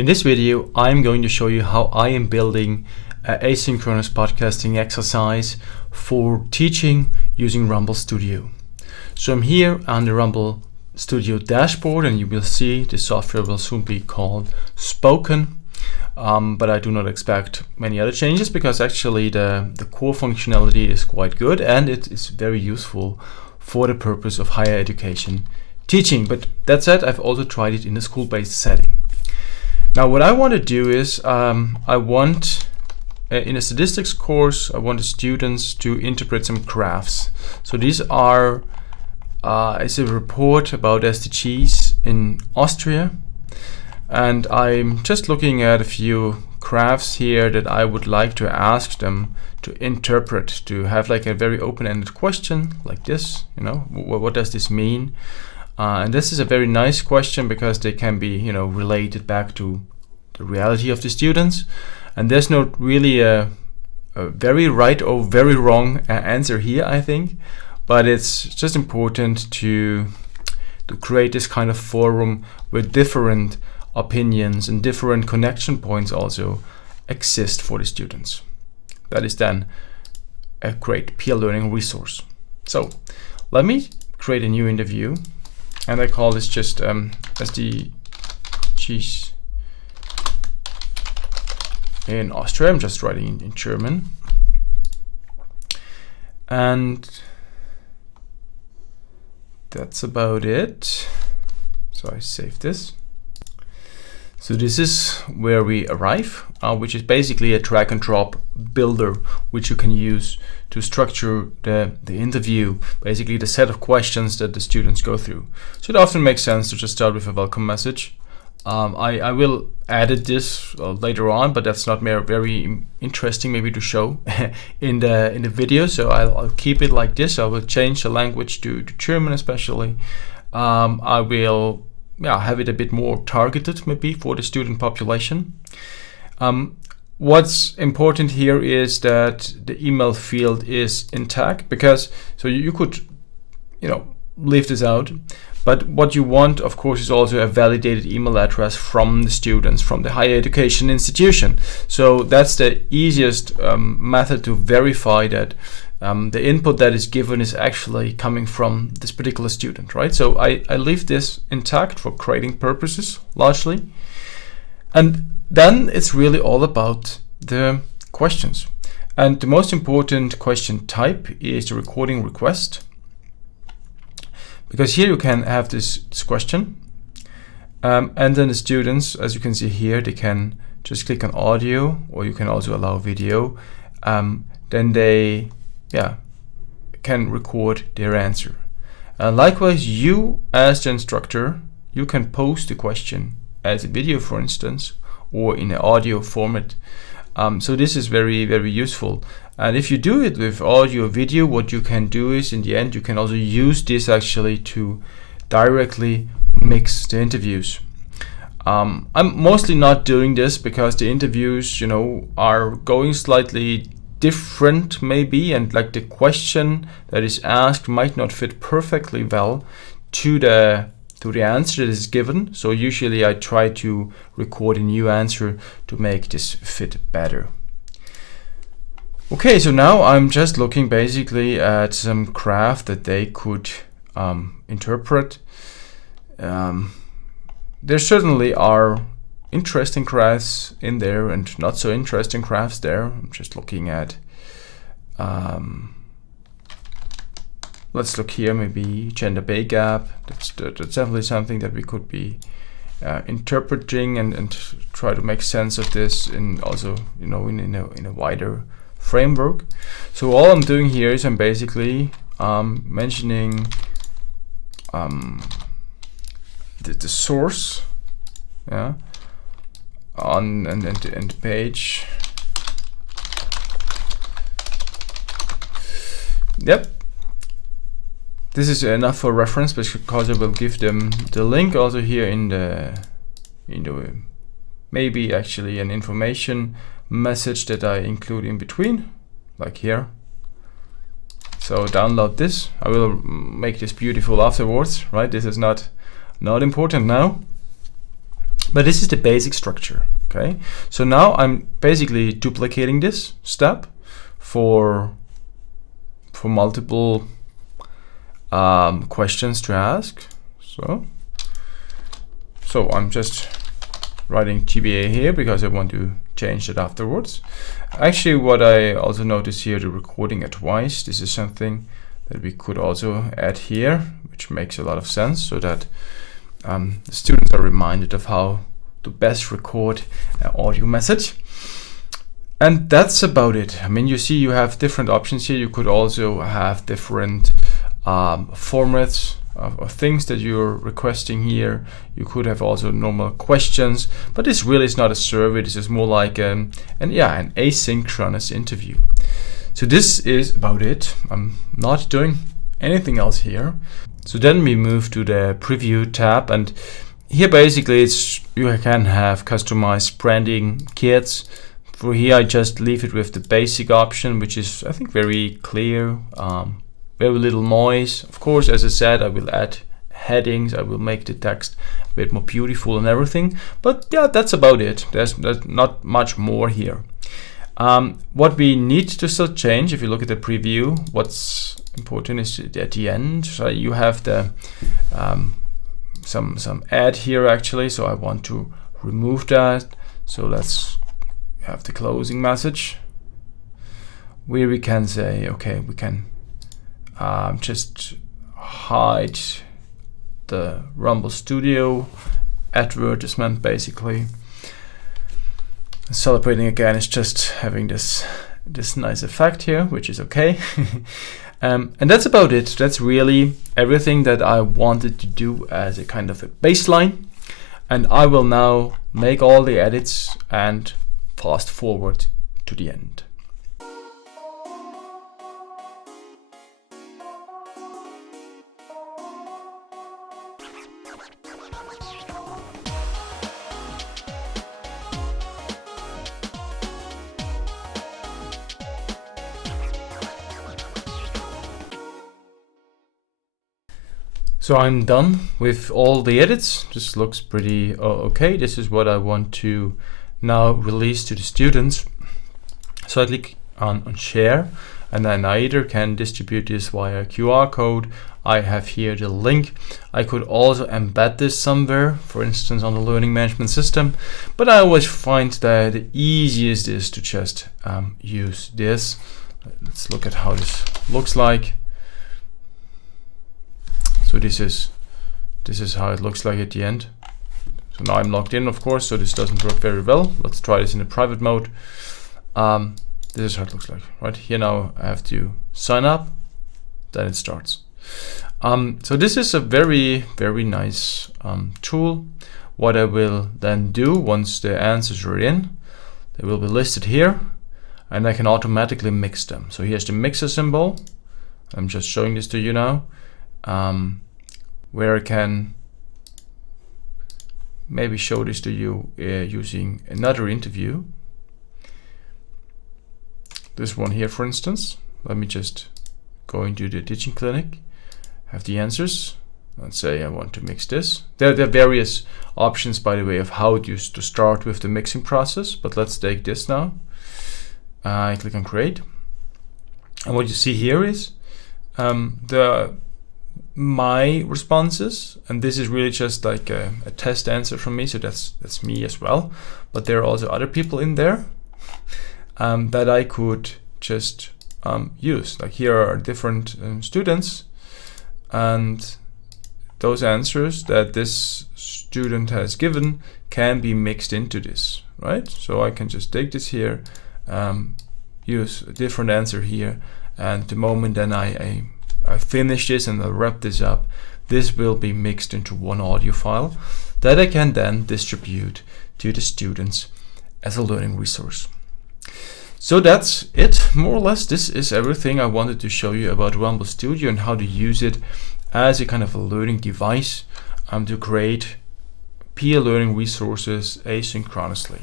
In this video, I'm going to show you how I am building an asynchronous podcasting exercise for teaching using Rumble Studio. So I'm here on the Rumble Studio dashboard, and you will see the software will soon be called Spoken. But I do not expect many other changes because actually the core functionality is quite good and it is very useful for the purpose of higher education teaching. But that said, I've also tried it in a school-based setting. Now what I want to do is I want in a statistics course I want the students to interpret some graphs. So these are it's a report about SDGs in Austria, and I'm just looking at a few graphs here that I would like to ask them to interpret, to have like a very open-ended question like this, what does this mean? And this is a very nice question because they can be, related back to the reality of the students. And there's not really a very right or very wrong answer here, I think. But it's just important to create this kind of forum where different opinions and different connection points also exist for the students. That is then a great peer learning resource. So let me create a new interview. And I call this just SDGs in Austria. I'm just writing in German. And that's about it. So I save this. So this is where we arrive, which is basically a drag and drop builder, which you can use to structure the interview, basically the set of questions that the students go through. So it often makes sense to just start with a welcome message. I will edit this later on, but that's not very interesting maybe to show in the video. So I'll keep it like this. I will change the language to German especially. I will have it a bit more targeted maybe for the student population. What's important here is that the email field is intact, because so you could leave this out, but what you want of course is also a validated email address from the students, from the higher education institution. So that's the easiest method to verify that the input that is given is actually coming from this particular student, right? So I leave this intact for grading purposes largely. And then it's really all about the questions. And the most important question type is the recording request. Because here you can have this question. And then the students, as you can see here, they can just click on audio, or you can also allow video. Then they can record their answer. Likewise, you as the instructor, you can post the question as a video, for instance, or in an audio format. So this is very useful. And if you do it with audio or video, what you can do is in the end you can also use this actually to directly mix the interviews. I'm mostly not doing this because the interviews are going slightly different maybe, and like the question that is asked might not fit perfectly well to the answer that is given. So usually I try to record a new answer to make this fit better. Okay, so now I'm just looking basically at some graph that they could interpret. There certainly are interesting graphs in there and not so interesting graphs there. I'm just looking at let's look here, maybe gender pay gap. That's definitely something that we could be interpreting and try to make sense of this in also in a wider framework. So all I'm doing here is I'm basically mentioning the source, on and the page. Yep. This is enough for reference because I will give them the link also here in the maybe actually an information message that I include in between, like here. So download this. I will make this beautiful afterwards, right? This is not important now. But this is the basic structure. Okay, so now I'm basically duplicating this step for multiple questions to ask. So I'm just writing TBA here because I want to change it afterwards. Actually, what I also notice here, the recording at twice, this is something that we could also add here, which makes a lot of sense, so that the students are reminded of how to best record an audio message. And that's about it. I mean, you see you have different options here. You could also have different formats of things that you're requesting here. You could have also normal questions, but this really is not a survey. This is more like an asynchronous interview. So this is about it. I'm not doing anything else here. So then we move to the preview tab, and here basically you can have customized branding kits. For here I just leave it with the basic option, which is I think very clear, very little noise. Of course, as I said, I will add headings, I will make the text a bit more beautiful and everything, but yeah, that's about it. There's not much more here. What we need to still change, if you look at the preview, what's important is at the end. So you have the some ad here actually, so I want to remove that. So let's have the closing message where we can say, okay, we can just hide the Rumble Studio advertisement basically. Celebrating again is just having this nice effect here, which is okay. And that's about it. That's really everything that I wanted to do as a kind of a baseline. And I will now make all the edits and fast forward to the end. So I'm done with all the edits. This looks pretty okay. This is what I want to now release to the students. So I click on share, and then I either can distribute this via QR code. I have here the link. I could also embed this somewhere, for instance on the learning management system, but I always find that the easiest is to just use this. Let's look at how this looks like. So this is how it looks like at the end. So now I'm logged in, of course, so this doesn't work very well. Let's try this in a private mode. This is how it looks like. Right here now I have to sign up, then it starts. So this is a very, very nice tool. What I will then do once the answers are in, they will be listed here, and I can automatically mix them. So here's the mixer symbol. I'm just showing this to you now. Where I can maybe show this to you using another interview. This one here, for instance. Let me just go into the teaching clinic, have the answers, and say I want to mix this. There are various options, by the way, of how to start with the mixing process, but let's take this now. I click on create, and what you see here is my responses, and this is really just like a test answer from me, so that's me as well, but there are also other people in there that I could just use. Like here are different students, and those answers that this student has given can be mixed into this, right? So I can just take this here, use a different answer here, and the moment then I finish this and I wrap this up, this will be mixed into one audio file that I can then distribute to the students as a learning resource. So that's it, more or less. This is everything I wanted to show you about Rumble Studio and how to use it as a kind of a learning device to create peer learning resources asynchronously.